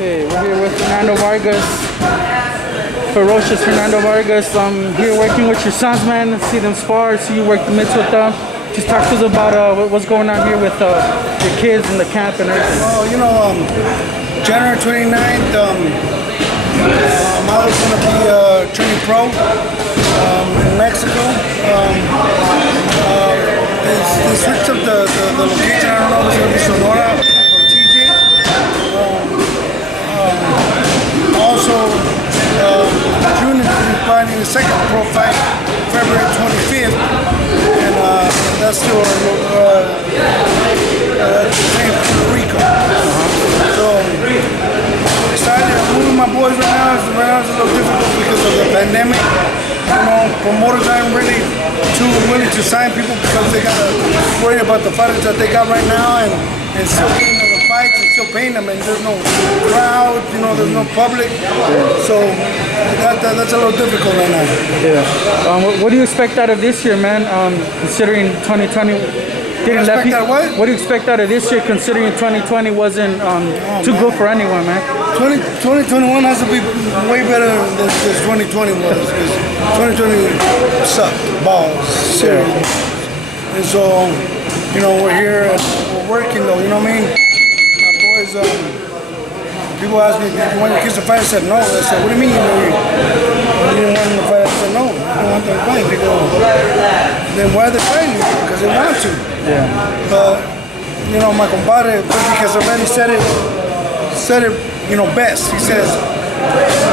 Okay, we're here with Fernando Vargas, ferocious Fernando Vargas. I'm here working with your sons, man. See them spar, see you work the mitts with them. Just talk to us about what's going on here with your kids in the camp and everything. Oh, you know, January 29th, I was going to be training pro in Mexico. They switched up the location. I don't know if it's going to be Sonora or TJ. Also, June is going to be fighting the second pro fight, February 25th. And that's still in Puerto Rico. So, excited. I'm moving my boys right now. Right now it's a little difficult because of the pandemic. You know, promoters aren't really too willing to sign people because they gotta worry about the fighters that they got right now and still getting them the fights and still paying them, and there's no crowd, you know, there's no public. So that's a little difficult right now. Yeah. What do you expect out of this year, man? Considering 2020 didn't let people. What do you expect out of this year, considering 2020 wasn't too good for anyone, man? 2021 has to be way better than 2020 was, because 2020 sucked balls, serious. And so, you know, we're here and we're working though, you know what I mean? My boys, people ask me, do you want your kids to fight? I said no. I said, what do you mean you didn't want them to fight? I said no, I don't want them to fight. They go, then why are they fighting? Because they want to. Yeah. But, you know, my compadre, because already said it, you know, best. He says,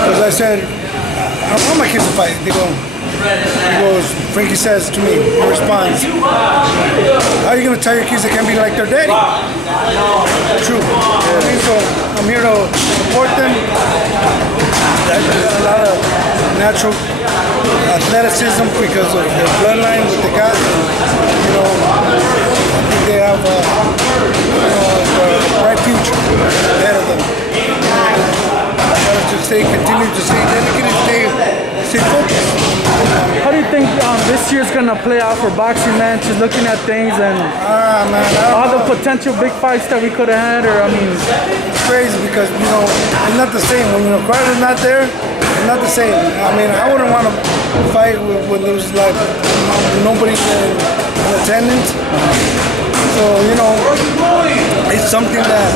because I said, I don't want my kids to fight. He goes, Frankie says to me, he responds, how are you going to tell your kids they can't be like their daddy? True. Yeah. So I'm here to support them. There's a lot of natural athleticism because of their bloodline, what they got. And, you know, I think they have a bright future ahead of them. Continue to stay dedicated, stay focused. How do you think this year's gonna play out for boxing, man? Just looking at things and all the potential big fights that we could have had, or I mean, it's crazy because you know it's not the same when crowd is not there. It's not the same. I mean, I wouldn't want to fight when there's like nobody in attendance. So you know, it's something that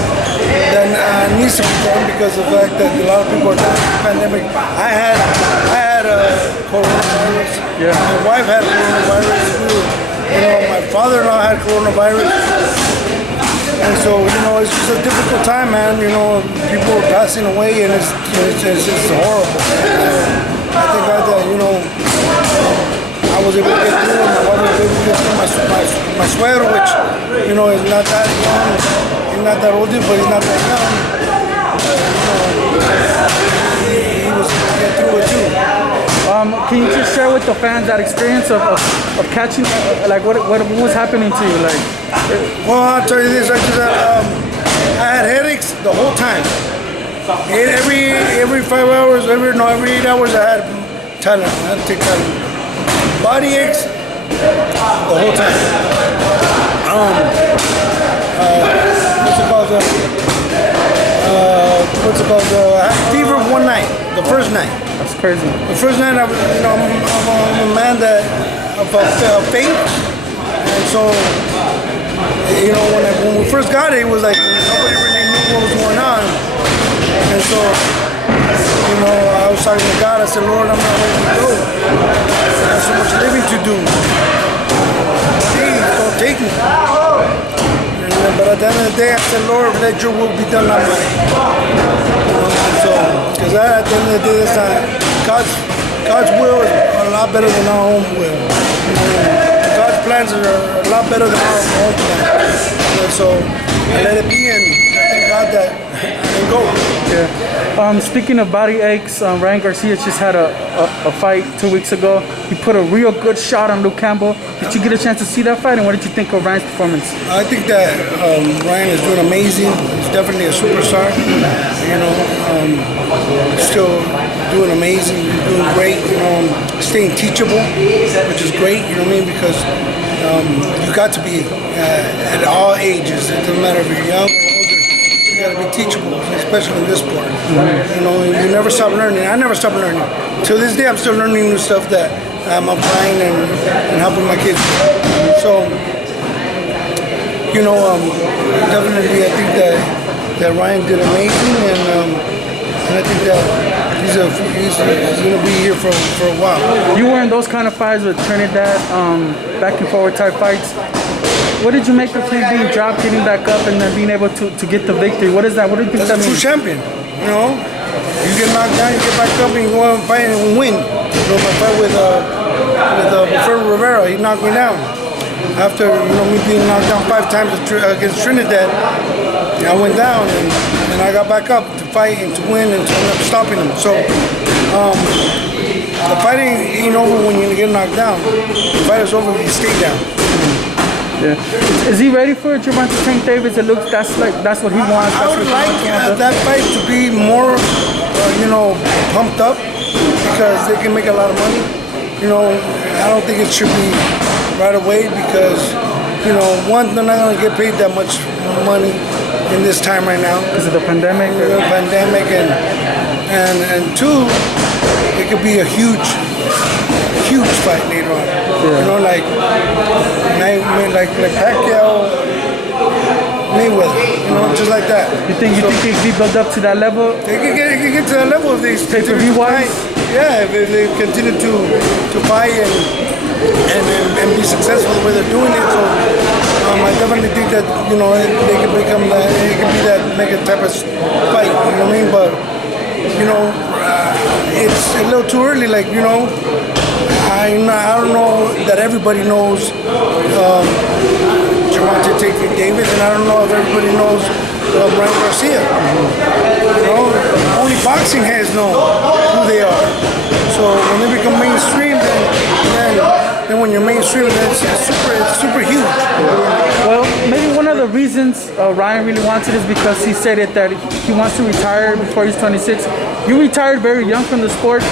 needs to be done because of the fact that a lot of people are dying from the pandemic. I had coronavirus. Yeah. My wife had coronavirus. You know, my father-in-law had coronavirus. And so, you know, it's just a difficult time, man. You know, people are passing away, and it's just horrible. I think that, you know, I was able to get through it. My wife was able to get through my suegro, which, you know, is not that young. He's not that old, but he's not that young. He was able to get through it too. Can you just share with the fans that experience of catching, like what was happening to you, like? Well, I'll tell you this. I had headaches the whole time. Every 5 hours, every 8 hours, I had Tylenol. I had to take Tylenol. Body aches the whole time. What's it called? I had fever one night, the first night. That's crazy. The first night, I'm a man that of faith, and so you know when we first got it was like nobody really knew what was going on, and so you know I was talking to God. I said, Lord, I'm not ready to go. I have so much living to do. Please don't take me. But at the end of the day, I said, Lord, let your will be done, not mine. You know, so, because at the end of the day, that's not, God's will is a lot better than our own will. You know, God's plans are a lot better than our own plans. And so, I let it be, and I thank God that I can go. Yeah. Speaking of body aches, Ryan Garcia just had a fight 2 weeks ago. He put a real good shot on Luke Campbell. Did you get a chance to see that fight, and what did you think of Ryan's performance? I think that Ryan is doing amazing. He's definitely a superstar. You know, still doing amazing, doing great. You know, staying teachable, which is great. You know what I mean? Because you got to be at all ages. It doesn't matter if you're young or older. You got to be teachable, especially in this sport. You know, you never stop learning. I never stop learning. Till this day, I'm still learning new stuff that I'm applying and helping my kids with. So, you know, definitely, I think that Ryan did amazing, and I think that he's going to be here for a while. You were in those kind of fights with Trinidad, back and forward type fights. What did you make of him being dropped, getting back up, and then being able to get the victory? What is that? What do you think that That's a true means? champion, you know? You get knocked down, you get back up, and you go out and fight and win. You know, my fight with Fernando Rivera, he knocked me down. After, you know, me being knocked down 5 times against Trinidad, I went down, and I got back up to fight and to win and to end up stopping him. So, the fighting ain't over when you get knocked down. The fight is over when you stay down. Yeah. Is he ready for Gervonta Tank Davis? It looks that's what he wants. I would like that fight to be more, you know, pumped up because they can make a lot of money. You know, I don't think it should be right away because, you know, one, they're not going to get paid that much money in this time right now because of the pandemic. And two, it could be a huge fight later on. Yeah. You know, like Pacquiao, Mayweather. You know, just like that. You think it could be built up to that level? They can get to that level if they pay-per-view wise. Yeah, if they continue to fight and be successful the way they're doing it. So I definitely think that, you know, they can become that. It can be that mega type of fight. You know what I mean? But you know, it's a little too early. Like, you know, I don't know that everybody knows Gervonta Davis, and I don't know if everybody knows Ryan Garcia. You know, only boxing heads know who they are. So when they become mainstream, then when you're mainstream, it's super huge. Well, maybe one of the reasons Ryan really wants it is because he said it that he wants to retire before he's 26. You retired very young from the sport.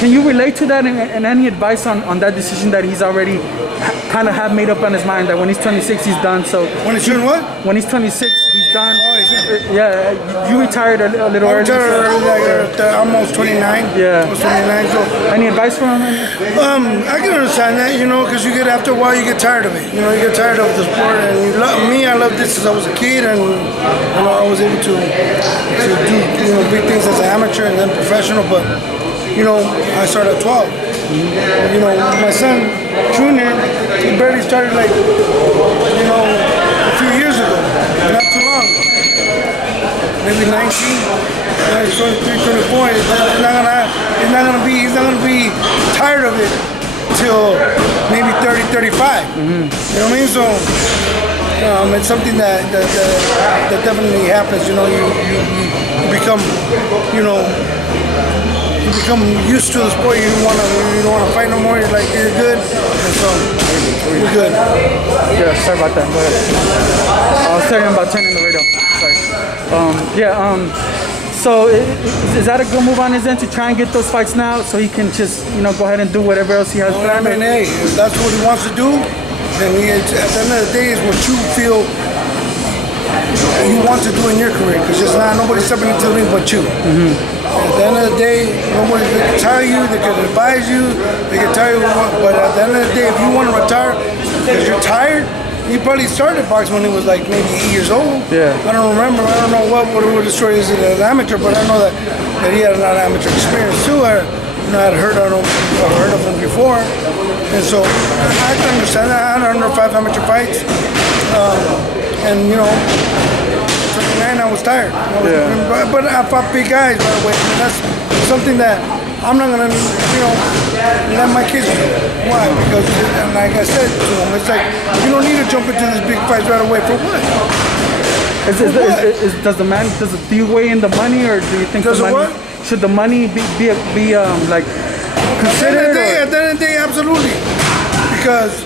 Can you relate to that, and any advice on that decision that he's already kind of have made up on his mind that when he's 26 he's done? So when he's doing what? When he's 26 he's done. Oh, is it? Yeah, you retired a little early. I retired early, almost 29. Yeah. Almost 29. So any advice from him? I can understand that, you know, because after a while you get tired of it. You know, you get tired of the sport, and I love this since I was a kid, and you know, I was able to do, you know, big things as an amateur and then professional. But you know, I started at 12. You know, my son Junior, he barely started like, you know, a few years ago, not too long. Maybe 19, 23, 24. He's not gonna be tired of it till maybe 30, 35. You know what I mean? So it's something that definitely happens. You know, you become, you know, you become used to the sport. You don't wanna fight no more. You're like, you're good, and so you're good. Yeah, sorry about that. Go ahead. I was telling him about turning the radio. Sorry. So is that a good move on his end to try and get those fights now, so he can just, you know, go ahead and do whatever else he has planned? I mean, hey, if that's what he wants to do, then at the end of the day, is what you feel you want to do in your career, because it's not nobody stepping into the ring but you. At the end of the day, nobody can tell you, they can advise you, they can tell you what, but at the end of the day, if you want to retire because you're tired, he probably started boxing when he was like maybe 8 years old. Yeah. I don't remember. I don't know what the story is as an amateur, but I know that he had a lot of amateur experience too. I had heard of him before, and so I can understand that. I had under 5 amateur fights, and you know, 29 I was tired. But I fought big guys, by the way. I mean, that's something that I'm not gonna, you know, let my kids do. Why? Because, and like I said to them, it's like you don't need to jump into these big fights right away. For what? Do you weigh in the money, or do you think does the money should the money be like considered? At the end of the day, absolutely. Because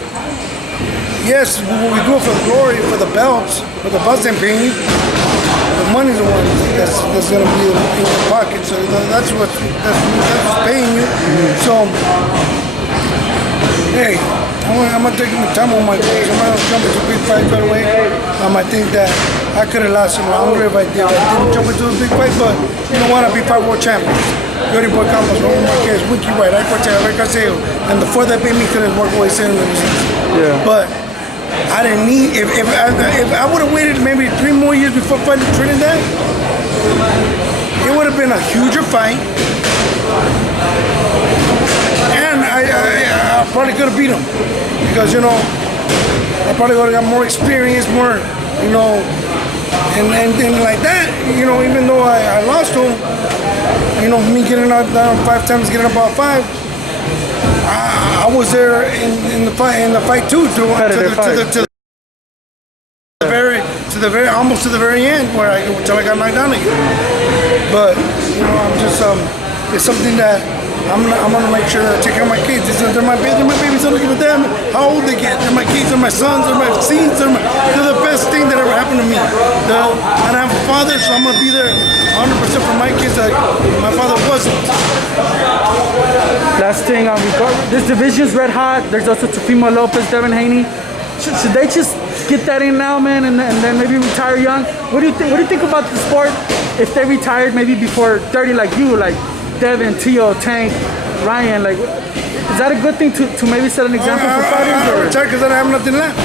yes, we do it for the glory, for the belts, for the bus and paying. The money's the one that's going to be in your pocket, so that's what's paying you. So, hey, I'm gonna take my time on my goals. I'm not gonna jump into big fights right away. I think that I could have lasted longer if I didn't jump into a big fight, but you know what? I'll be 5 world champions. Yori Boy Campos, Raul Marquez, Wiki White, I Garcia, and the 4 that beat me could have worked away in the season. Yeah. But I didn't need, if I would have waited maybe 3 more years before fighting Trinidad, it would have been a huger fight. And I probably could have beat him because, you know, I probably would have got more experience, more, you know, and like that, you know, even though I lost to him, you know, me getting out down 5 times, getting about 5, I was there in the fight too, to the very almost to the very end until I got knocked down again. But you know, I'm just it's something that I'm gonna make sure that I take care of my kids. They're my babies. I don't give a damn how old they get. They're my kids. They're my sons. They're my scenes. They're the best thing that ever happened to me. And I'm a father, so I'm gonna be there 100% for my kids that my father wasn't. Last thing, this division's red hot. There's also Teofimo Lopez, Devin Haney. Should they just get that in now, man, and then maybe retire young? What do you think? What do you think about the sport if they retired maybe before 30, like you, like Devin, Tio, Tank, Ryan? Like, is that a good thing to maybe set an example for fighters? I retired because I don't have nothing left.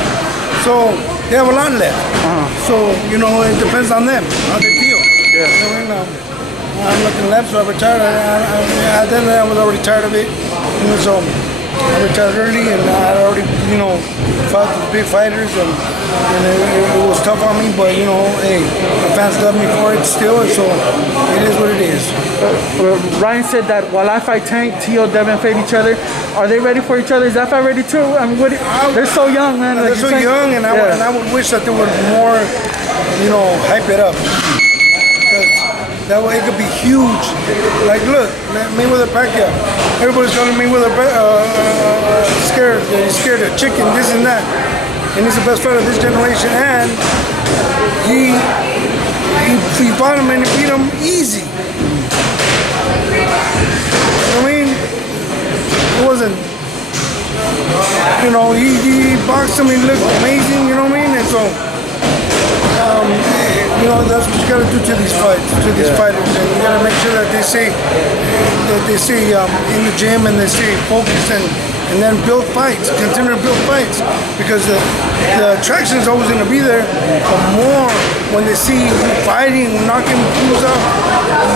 So they have a lot left. So you know, it depends on them how they feel. Yeah. You know, I have nothing left, so I retired. I was already tired of it. You know, so I retired early, and I had already, you know, fought with big fighters, and it was tough on me. But you know, hey, my fans love me for it still, and so it is what it is. Ryan said that while I fight Tank, Tio, Devin fight each other. Are they ready for each other? Is that fight ready too? I mean, they're so young, man. They're so young, and I would wish that they would more, you know, hype it up. That way it could be huge. Like, look, Mayweather Pacquiao. Everybody's calling Mayweather scared. He's scared of chicken, this and that. And he's the best fighter of this generation. And he fought him and he beat him easy. You know what I mean? It wasn't, you know, he boxed him, he looked amazing, you know what I mean? And so, you know, that's what you gotta do to these fights, to these fighters. And you gotta make sure that they stay in the gym and they stay focused and then build fights, continue to build fights. Because the attraction is always gonna be there, but more when they see you fighting, knocking fools out,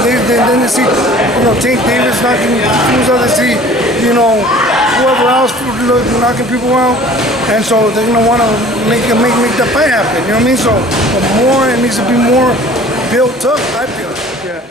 then they see, you know, Tank Davis knocking fools out, they see, you know, whoever else knocking people out, and so they're gonna want to make that fight happen. You know what I mean? So, but more, it needs to be more built up, I feel. Yeah.